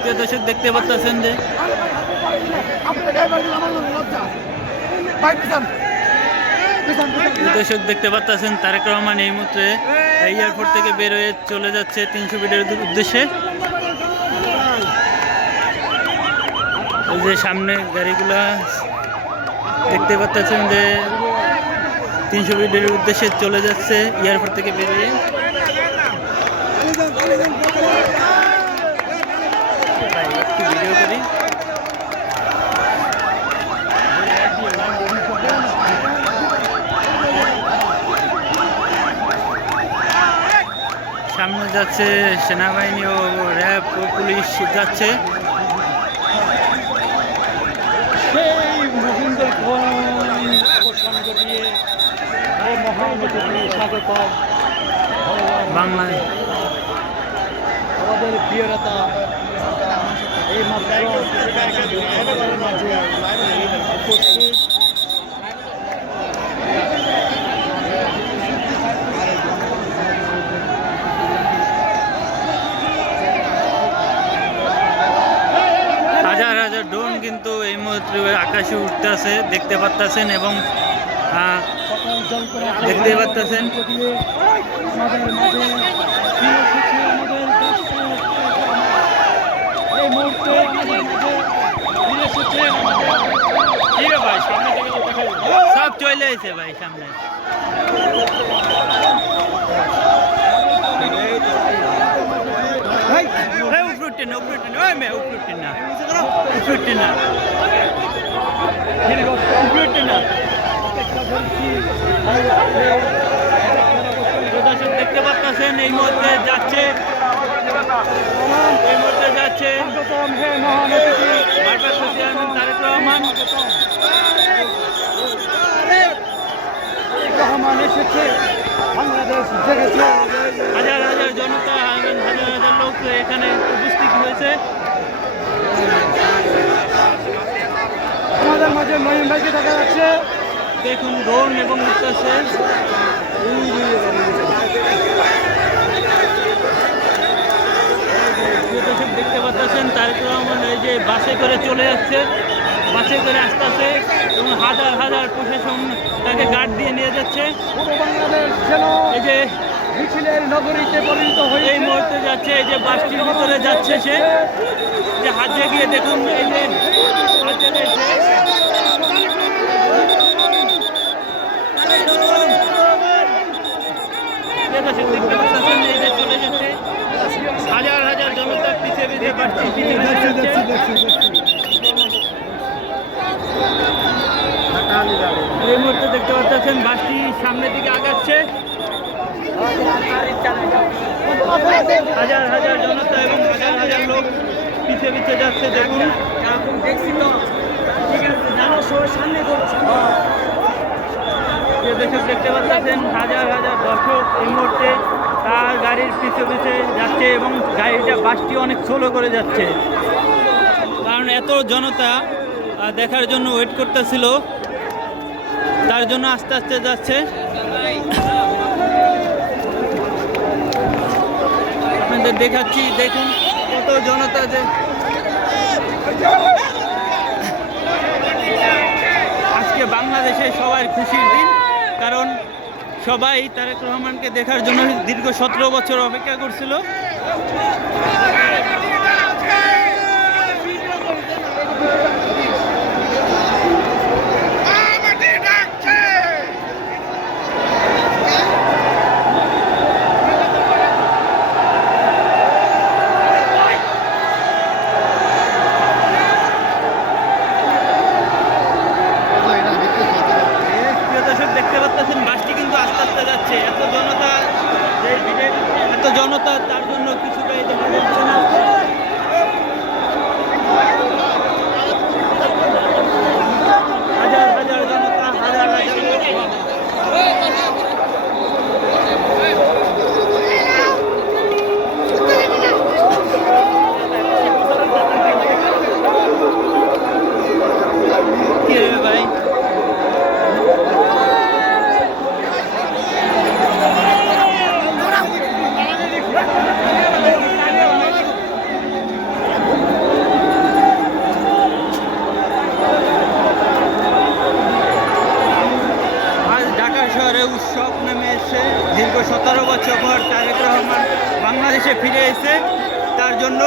প্রিয় দর্শক দেখতে পাচ্ছেন যে দর্শক দেখতে পাচ্ছেন তারেক রহমান এই মুহূর্তে এয়ারপোর্ট থেকে বের হয়ে চলে যাচ্ছে 300 ফিটের উদ্দেশ্যে। এই যে সামনে গাড়িগুলা দেখতে পাচ্ছেন যে 300 ফিটের উদ্দেশ্যে চলে যাচ্ছে এয়ারপোর্ট থেকে বেরিয়ে। একটু ভিডিও করি। সামনে যাচ্ছে সেনাবাহিনী ও র্যাব ও পুলিশ যাচ্ছে। বাংলাদেশ আমাদের প্রিয় নেতা এই মাত্র হাজার হাজার ড্রোন কিন্তু এই মুহূর্তে আকাশে উঠতেছে দেখতে পাচ্ছেন এবং দেখতে পাচ্ছেন সব চলে এসে ভাই সামনে। দেখতে পাচ্ছেন এই মুহূর্তে যাচ্ছে তারেক রহমান এসেছে বাংলাদেশ জেগেছে। হাজার হাজার জনতা হাজার হাজার লোক এখানে উপস্থিত হয়েছে। আমাদের মাঝে নয়ন ভাইকে দেখা যাচ্ছে। দেখুন ড্রোন এবং উঠতেছে। দেখতে পাচ্ছেন তারেক রহমান এই যে বাসে করে চলে যাচ্ছে, বাসে করে আসতেছে এবং হাজার হাজার প্রশাসন তাকে গার্ড দিয়ে নিয়ে যাচ্ছে। এই যে মিছিলের নগরীতে পরিণত হয়ে এই মুহূর্তে যাচ্ছে, এই যে বাসটির ভিতরে যাচ্ছে সে, যে হাতে গিয়ে দেখুন এই যে হাতে রয়েছে। দেখতে পাচ্ছেন এই যে চলে যাচ্ছে হাজার হাজার জনতা পিছিয়ে পিছিয়ে বাসটি এই মুহূর্তে দেখতে পাচ্ছেন বাসটি সামনের দিকে আগাচ্ছে। হাজার হাজার জনতা এবং হাজার হাজার লোক পিছিয়ে পিছিয়ে যাচ্ছে। দেখুন দর্শক দেখতে পাচ্ছেন হাজার হাজার দর্শক এই মুহূর্তে তার গাড়ির পিছু পিছে যাচ্ছে এবং গাড়িটা বাসটি অনেক স্লো করে যাচ্ছে, কারণ এত জনতা দেখার জন্য ওয়েট করতেছিল, তার জন্য আস্তে আস্তে যাচ্ছে। আপনাদের দেখাচ্ছি, দেখুন কত জনতা যে আজকে বাংলাদেশে সবাই খুশির দিন, কারণ সবাই তারেক রহমানকে দেখার জন্য দীর্ঘ 17 বছর অপেক্ষা করছিল। এত জনতা তার জন্য কিছুটা জন্য।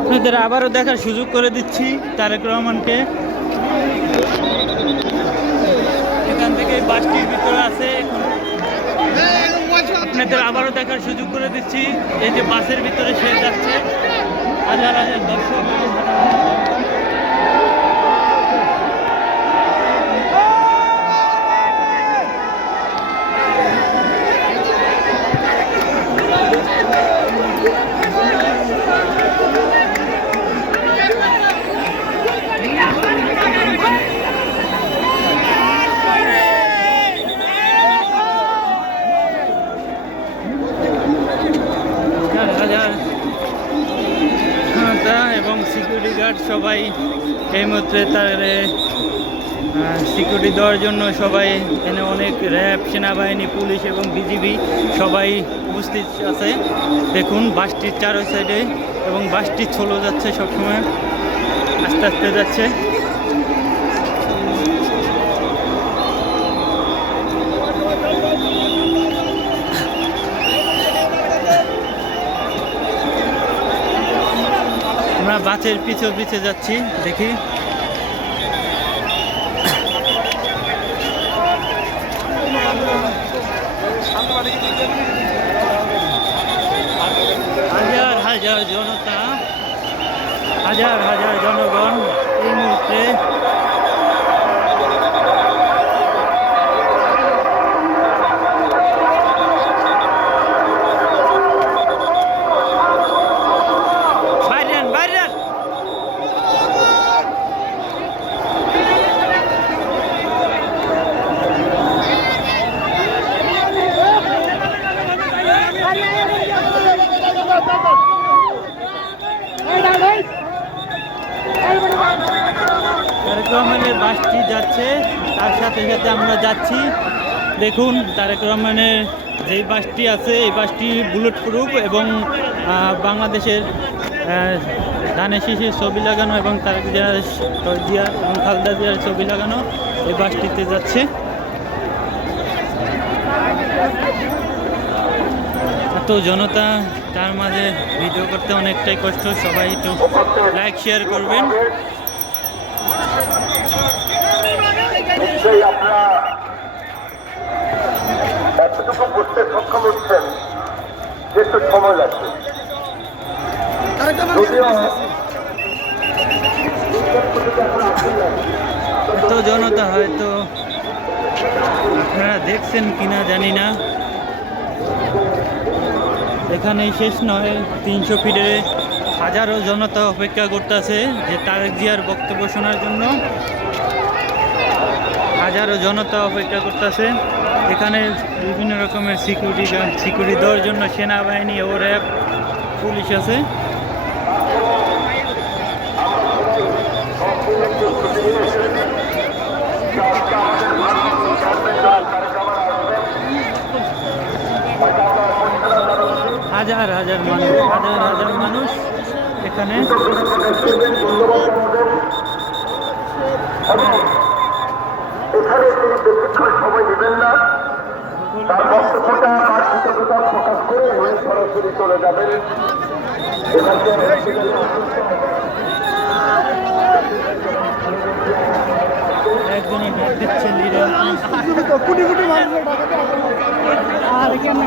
আপনাদের আবারও দেখার সুযোগ করে দিচ্ছি তারেক রহমানকে। এখান থেকে বাসটির ভিতরে আছে, আপনাদের আবারও দেখার সুযোগ করে দিচ্ছি। এই যে বাসের ভিতরে সে যাচ্ছে, হাজার হাজার দর্শক। এবং সিকিউরিটি গার্ড সবাই এই মুহূর্তে তার সিকিউরিটি দেওয়ার জন্য সবাই এখানে অনেক র্যাব, সেনাবাহিনী, পুলিশ এবং বিজিবি সবাই উপস্থিত আছে। দেখুন বাসটির চারো সাইডে, এবং বাসটি চলে যাচ্ছে, সবসময় আস্তে আস্তে যাচ্ছে। আমরা বাসের পিছে পিছে যাচ্ছি, দেখি। হাজার হাজার জনতা, হাজার হাজার জনগণ এই মুহূর্তে তারেক রহমানের বাসটি যাচ্ছে, তার সাথে সাথে আমরা যাচ্ছি। দেখুন তারেক রহমানের যেই বাসটি আছে, এই বাসটি বুলেট প্রুফ এবং বাংলাদেশের ধানের শীষের ছবি লাগানো এবং তারেক জিয়া এবং খালেদা জিয়ার ছবি লাগানো এই বাসটিতে যাচ্ছে। এত জনতা, তার মাঝে ভিডিও করতে অনেকটাই কষ্ট। সবাই একটু লাইক শেয়ার করবেন। আপনারা এতটুকু বুঝতে সক্ষম হচ্ছেন যে একটু সময় লাগবে। এত জনতা হয়তো আপনারা দেখছেন কিনা জানি না। এখানেই শেষ নয়, 300 ফিটে হাজারো জনতা অপেক্ষা করতেছে যে তারেক জিয়ার বক্তব্য শোনার জন্য। হাজারো জনতা অপেক্ষা করতেছে। এখানে বিভিন্ন রকমের সিকিউরিটি দেওয়ার জন্য সেনাবাহিনী ও র্যাব, পুলিশ আছে। হাজার হাজার মানুষ, হাজার হাজার মানুষ এখানে। এখানে তিনি বেশিক্ষণ সময় নেবেন না, তার বক্তব্যটা করে উনি সরাসরি চলে যাবেন এখানকার একজনই ডাক দিচ্ছে লিডার কোটি কোটি মানুষের টাকাতে আর কেন